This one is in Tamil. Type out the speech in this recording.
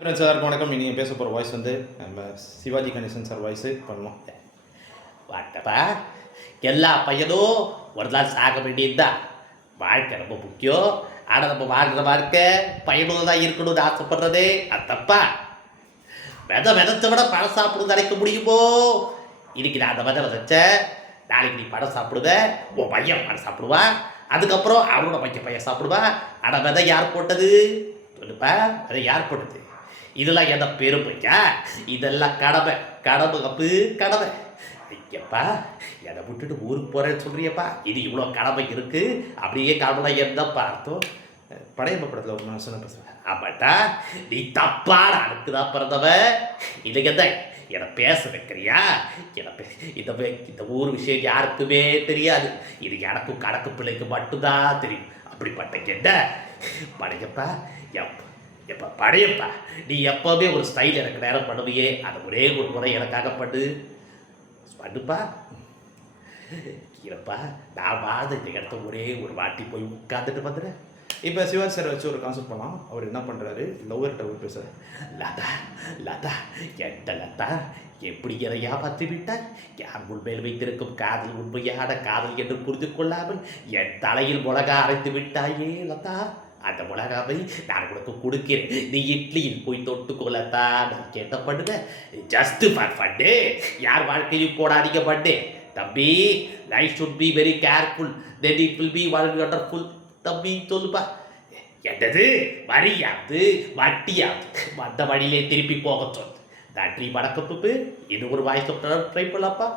ஃப்ரெண்ட்ஸ் எல்லாருக்கும் வணக்கம். நீங்கள் பேச போகிற வாய்ஸ் வந்து நம்ம சிவாஜி கணேசன் சார் வாய்ஸு பண்ணலாம். வாட்டப்பா எல்லா பையனும் ஒரு நாள் சாக வேண்டியதுதான். வாழ்க்கை ரொம்ப முக்கியம். ஆனால் நம்ம வாழ்கிற வாழ்க்கை பையனும் தான் இருக்கணும்னு ஆசைப்படுறதே அது தப்பா. விதத்தை விட பழம் சாப்பிடுறது நினைக்க முடியுமோ? இன்னைக்கு நான் அந்த விதை விதைச்சேன், நாளைக்கு நீ பழம் சாப்பிடுவ, உன் பையன் பழம் சாப்பிடுவான், அதுக்கப்புறம் அவனோட பையன் சாப்பிடுவான். ஆனால் விதை யார் போட்டது சொல்லுப்பா? விதை யார் போட்டது? இதெல்லாம் என்ன பெருமைக்கா? இதெல்லாம் கடமை கப்பு கடமை. ஐயப்பா என்னை விட்டுட்டு ஊருக்கு போகிறேன்னு சொல்கிறியப்பா, இது இவ்வளோ கடமை இருக்குது. அப்படியே கடமை என்ன பார்த்தோம் படையப்ப படத்தில் ஒரு மனுஷனை பேசுவேன். ஆமாட்டா, நீ தப்பான அதுக்குதான் பிறந்தவன். இதுக்கு தான் என்னை பேச வைக்கிறியா? இந்த ஊர் விஷயம் யாருக்குமே தெரியாது. இது எனக்கும் கணக்கு பிள்ளைக்கு மட்டும்தான் தெரியும். அப்படிப்பட்ட என்ன படையப்பா எப்போ படையப்பா, நீ எப்போவுமே ஒரு ஸ்டைல் எனக்கு நேரம் பண்ணுவியே, அதை ஒரே ஒரு முறை எனக்காக பண்ணுப்பா. இல்லைப்பா, நான் வாத இந்த இடத்த ஒரே ஒரு வாட்டி போய் உட்காந்துட்டு வந்துடுறேன். இப்போ சிவாஜி சார் வச்சு ஒரு கான்செப்ட் பண்ணலாம். அவர் என்ன பண்ணுறாரு, லவ்வர்கிட்ட போய் பேசுகிறார். லதா எட்ட லதா எப்படி எதையா பற்றி விட்டாய்? யார் உண்மையில் வைத்திருக்கும் காதல் உண்மையான காதல் என்று புரிந்து கொள்ளாமல் என் தலையில் மிளகா அரைத்து விட்டாயே லதா. அந்த மிளகாவை நான் உனக்கு கொடுக்கிறேன், நீ இட்லியில் போய் தொட்டுக்கொள்ளத்தா. நான் கேட்ட பண்ணுவேன் ஜஸ்ட் ஃபார் ஃபண்டே. யார் வாழ்க்கையும் போடாதீங்க பண்டே தம்பி. Life should be very careful, then it will be wonderful தம்பி. சொல்லுப்பா. என்னது வரியாது வட்டியாது வந்த வழியிலே திருப்பி போக சொல். நன்றி வணக்கம். இது ஒரு வாய்ஸ் ட்ரை பண்ணலாப்பா.